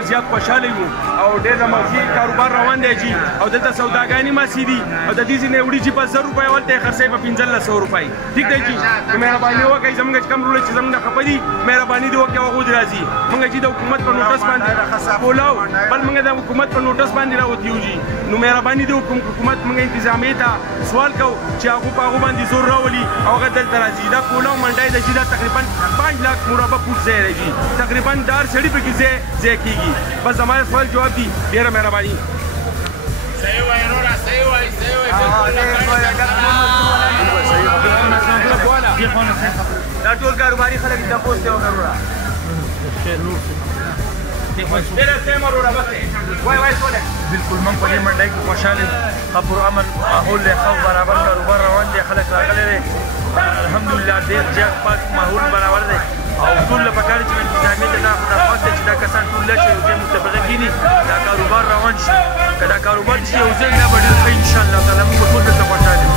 ډېر زیات خوشحاله یو او ډېر زموږ کاروبار روان دی جي او دلته سوداګانې ماسي دي او د دې ځینې وړي چې په 1000 روپۍ ولته یې خرڅوي په 1500 روپۍ ټیک دی جي مهرباني وکړئ زموږ چې کوم رول چې زموږ نه خفه دي مهرباني دې وکړئ هغو دې راځي موږ چې د حکومت په نوټس باندې کولاو بل موږ د حکومت په نوټس باندې راوتي یو جي نو مهرباني دې حکومت موږ انتظامیې ته سوال کوو چې هغو په هغو باندې زور راولي او هغه دلته راځي دا کولاو منډی ده چې دا تقریبا 5 लाख مربع فوټ ځای دی تقریبا دار سړي پکې ځای کېږي بس زما سوال جواب دی ډېره مهرباني صحیح وایي وروره صحیح وایي صحیح وایي دا ټول کاروباري خلک دي تاسو ته وروره بالکل موږ په دې منډۍ کې خوشحاله یو ښه پرامن ماحول دی ښه برابر کاروبار روان دی خلک راغلی دی الحمدلله ډېر زیات پاک ماحول برابر دی او ټول له پکار چې انتظامیې ته دا خدمات دی چې دا کسان ټول لاړ شي یو ځای متفقه کېني دا کاروبار روان شي که دا کاروبار چې یو ځای بیا به ډېر ښه انشاءالله تعالی موږ به ټول درته خوشحاله